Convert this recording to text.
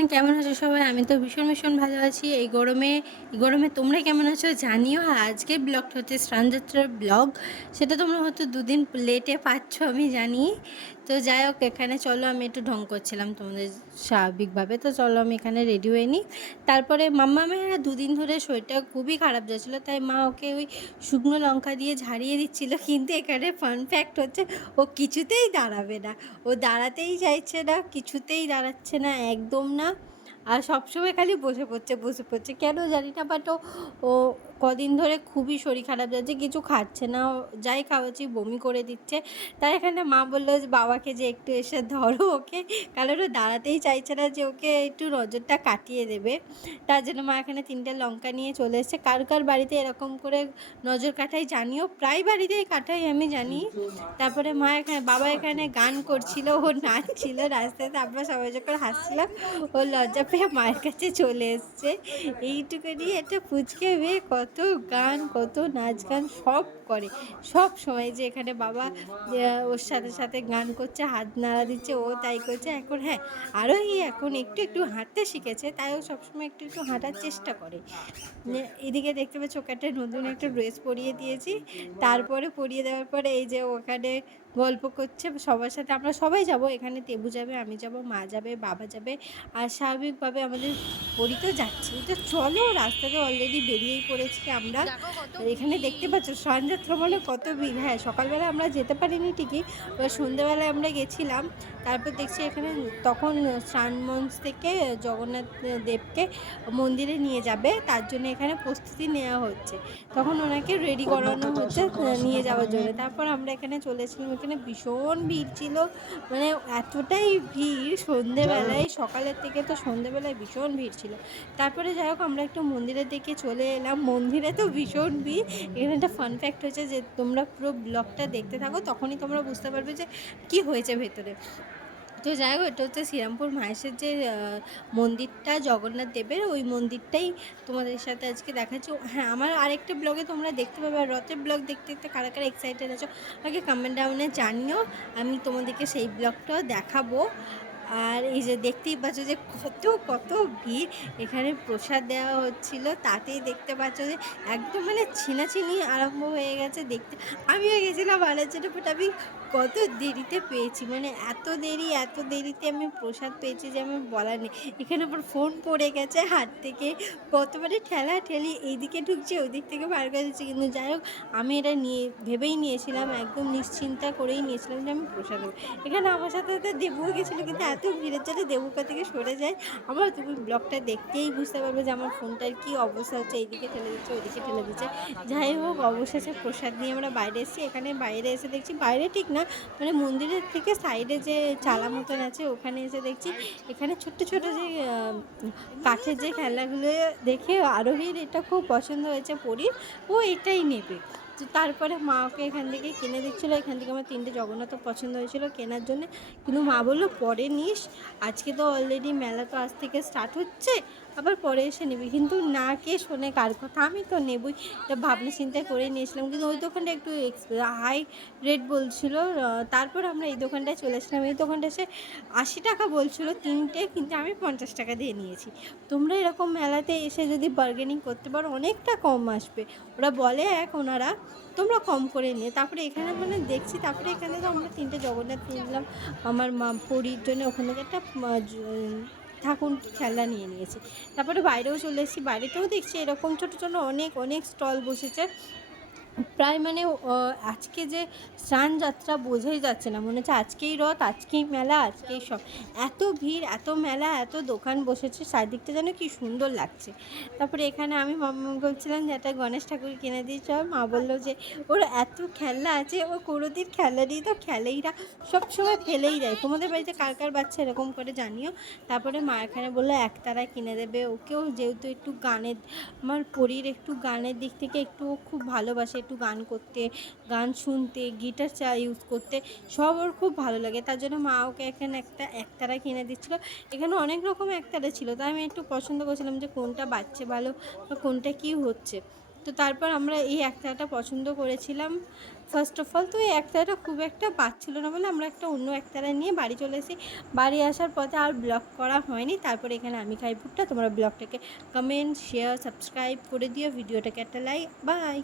Everyone, কেমন আছো সবাই? আমি তো ভীষণ ভীষণ ভালো আছি। এই গরমে তোমরা কেমন আছো জানিও। আর আজকের ব্লগটা হচ্ছে স্নানযাত্রার ব্লগ। সেটা তোমরা হয়তো দুদিন লেটে পাচ্ছ, আমি জানি। তো যাই হোক, এখানে চলো, আমি একটু ঢং করছিলাম তোমাদের স্বাভাবিকভাবে। তো চলো আমি এখানে রেডি হয়ে নিই। তারপরে মাম্মামের দুদিন ধরে শরীরটা খুবই খারাপ যাচ্ছিলো, তাই মা ওকে ওই শুকনো লঙ্কা দিয়ে ঝাড়িয়ে দিচ্ছিলো। কিন্তু এখানে ফান ফ্যাক্ট হচ্ছে, ও কিছুতেই দাঁড়াবে না। ও দাঁড়াতেই চাইছে না, কিছুতেই দাঁড়াচ্ছে না, একদম না। আর সবসময় খালি বসে পড়ছে কেন জানি না। বাট ও কদিন ধরে খুবই শরীর খারাপ যাচ্ছে, কিছু খাচ্ছে না, যাই খাওয়াচ্ছি বমি করে দিচ্ছে। তাই এখানে মা বললো যে বাবাকে যে একটু এসে ধরো ওকে, কারণ ও দাঁড়াতেই চাইছে না, যে ওকে একটু নজরটা কাটিয়ে দেবে। তার জন্য মা এখানে 3টে লঙ্কা নিয়ে চলে এসেছে। কার কার বাড়িতে এরকম করে নজর কাটাই জানিও, প্রায় বাড়িতেই কাটাই আমি জানি। তারপরে বাবা এখানে গান করছিল, ও নাচছিল রাস্তাতে। আমরা সবাই যখন হাসছিলাম, ও লজ্জা পেয়ে মায়ের কাছে চলে এসছে। এইটুকুনি একটা পুচকে মেয়ে কত গান, কত নাচ গান সব করে, সব সময়। যে এখানে বাবা ওর সাথে সাথে গান করছে, হাত নাড়া দিচ্ছে, ও তাই করছে। এখন হ্যাঁ, আরোহী এখন একটু একটু হাঁটতে শিখেছে, তাই ও সবসময় একটু একটু হাঁটার চেষ্টা করে। এদিকে দেখতে পাচ্ছি ওকে একটা নতুন একটা ড্রেস পরিয়ে দিয়েছি। তারপরে পরিয়ে দেওয়ার পরে এই যে ওখানে গল্প করছে সবার সাথে। আমরা সবাই যাব, এখানে তেবু যাবে, আমি যাব, মা যাবে, বাবা যাবে। আর স্বাভাবিকভাবে আমাদের পরি তো যাচ্ছি। তো চলো, রাস্তাতে অলরেডি বেরিয়েই পড়েছি আমরা। এখানে দেখতে পাচ্ছ স্নানযাত্রা বলে কত ভিড়। হ্যাঁ, সকালবেলা আমরা যেতে পারিনি ঠিকই, এবার সন্ধ্যেবেলায় আমরা গেছিলাম। তারপর দেখছি এখানে তখন স্নান মঞ্চ থেকে জগন্নাথ দেবকে মন্দিরে নিয়ে যাবে, তার জন্য এখানে প্রস্তুতি নেওয়া হচ্ছে। তখন ওনাকে রেডি করানো হচ্ছে নিয়ে যাওয়ার জন্য। তারপর আমরা এখানে চলেছিলাম। এখানে ভীষণ ভিড় ছিল, মানে এতটাই ভিড় সন্ধেবেলায়, সকালের থেকে তো সন্ধেবেলায় ভীষণ ভিড় ছিল। তারপরে যাই হোক, আমরা একটু মন্দিরের দিকে চলে এলাম। মন্দিরে তো ভীষণ ভিড়। এখানে একটা ফান ফ্যাক্ট হয়েছে, যে তোমরা পুরো ব্লগটা দেখতে থাকো, তখনই তোমরা বুঝতে পারবে যে কি হয়েছে ভেতরে। তো যাই হোক, এটা হচ্ছে শ্রীরামপুর মাহেশের যে মন্দিরটা জগন্নাথ দেবের, ওই মন্দিরটাই তোমাদের সাথে আজকে দেখাচ্ছি। হ্যাঁ, আমার আরেকটা ব্লগে তোমরা দেখতে পাবে। আর রথের ব্লগ দেখতে দেখতে কারা কারা এক্সাইটেড আছো আমাকে কমেন্ট ডাউনে জানিও, আমি তোমাদেরকে সেই ব্লগটাও দেখাবো। আর এই যে দেখতেই পাচ্ছ যে কত কত ভিড়। এখানে প্রসাদ দেওয়া হচ্ছিল, তাতেই দেখতে পাচ্ছ যে একদম মানে ছিনাছিনি আরম্ভ হয়ে গেছে। দেখতে আমিও গেছিলাম আনার জন্য, বাট আমি কত দেরিতে পেয়েছি, মানে এত দেরিতে আমি প্রসাদ পেয়েছি যে আমার বলার নেই। এখানে আবার ফোন পড়ে গেছে হাত থেকে, কত মানে ঠেলা ঠেলি, এইদিকে ঢুকছে ওদিক থেকে বার করে দিচ্ছে। কিন্তু যাই হোক, আমি এটা ভেবেই নিয়েছিলাম, একদম নিশ্চিন্তা করেই নিয়েছিলাম যে আমি প্রসাদ দেবো। এখানে আমার সাথে সাথে দেবুও গেছিলো, কিন্তু এত ভিড়ের জন্য দেবুকা থেকে সরে যায়। তুমি ব্লগটা দেখতেই বুঝতে পারবে যে আমার ফোনটার কী অবস্থা হচ্ছে, এইদিকে ঠেলে দিচ্ছে ওইদিকে ঠেলে দিচ্ছে। যাই হোক, অবশেষে প্রসাদ নিয়ে আমরা বাইরে এসেছি। এখানে বাইরে এসে দেখছি, বাইরে ঠিক না, মানে মন্দিরের থেকে সাইডে যে চালা মতন আছে, ওখানে এসে দেখছি এখানে ছোট্ট ছোট যে কাঠের যে খেলাগুলো দেখে আরোহীর এটা খুব পছন্দ হয়েছে পরীর, ও এটাই নেবে। তো তারপরে মা ওকে এখান থেকে কিনে দিচ্ছিলো। এখান থেকে আমার 3টে জগন্নাথ পছন্দ হয়েছিল কেনার জন্য, কিন্তু মা বললো পরে নিস, আজকে তো অলরেডি মেলা তো আজ থেকে স্টার্ট হচ্ছে, আবার পরে এসে নিবি। কিন্তু না, কে শোনে কার কথা, আমি তো নেবই, এটা ভাবনা চিন্তা করে নিয়েছিলাম। কিন্তু ওই দোকানটা একটু হাই রেট বলছিল। তারপর আমরা এই দোকানটায় চলে এসেছিলাম। এই দোকানটা এসে 80 টাকা বলছিলো 3টে, কিন্তু আমি 50 টাকা দিয়ে নিয়েছি। তোমরা এরকম মেলাতে এসে যদি বার্গেনিং করতে পারো, অনেকটা কম আসবে। ওরা বলে ওনারা, তোমরা কম করে নিয়ে। তারপরে এখানে মানে দেখছি, তারপরে এখানে তো আমরা 3টে জগন্নাথ নিলাম আমার মা পরীর জন্য। ওখানে একটা ঠাকুর খেলনা নিয়ে নিয়েছি। তারপরে বাইরেও চলে এসেছি, বাইরেতেও দেখছি এরকম ছোটো ছোটো অনেক অনেক স্টল বসেছে। প্রায় মানে আজকে যে স্নানযাত্রা বোঝাই যাচ্ছে না, মনে হচ্ছে আজকেই রথ, আজকেই মেলা, আজকেই সব। এত ভিড়, এত মেলা, এত দোকান বসেছে, চারদিকটা যেন কি সুন্দর লাগছে। তারপরে এখানে আমি মাম্মা বলছিলাম যে একটা গণেশ ঠাকুর কিনে দিয়েছ। মা বললো যে ওর এত খেলনা আছে, ও কোনোদিন খেলনা নিয়ে তো খেলেই না, সবসময় ফেলেই দেয়। তোমাদের বাড়িতে কার কার বাচ্চা এরকম করে জানিও। তারপরে মা এখানে বললো একতারা কিনে দেবে ওকেও, যেহেতু একটু গানের, আমার পরীর একটু গানের দিক থেকে একটু খুব ভালোবাসে, একটু গান করতে, গান শুনতে, গিটার ইউজ করতে, সব ওর খুব ভালো লাগে। তার জন্য মা ওকে এখানে একতারা কিনে দিচ্ছিলো। এখানে অনেক রকম একতারা ছিল, তাই আমি একটু পছন্দ করছিলাম যে কোনটা বাচ্চা ভালো বা কোনটা কী হচ্ছে। তো তারপর আমরা এই একতারাটা পছন্দ করেছিলাম ফার্স্ট অফ অল। তো এই একতারাটা খুব একটা পাচ্ছিল না বলে আমরা একটা অন্য একতারা নিয়ে বাড়ি চলে এসেছি। বাড়ি আসার পথে আর ব্লগ করা হয়নি। তারপরে এখানে আমি খাই ভুট্টা। তোমরা ব্লগটাকে কমেন্ট, শেয়ার, সাবস্ক্রাইব করে দিও, ভিডিওটাকে একটা লাইক। বাই।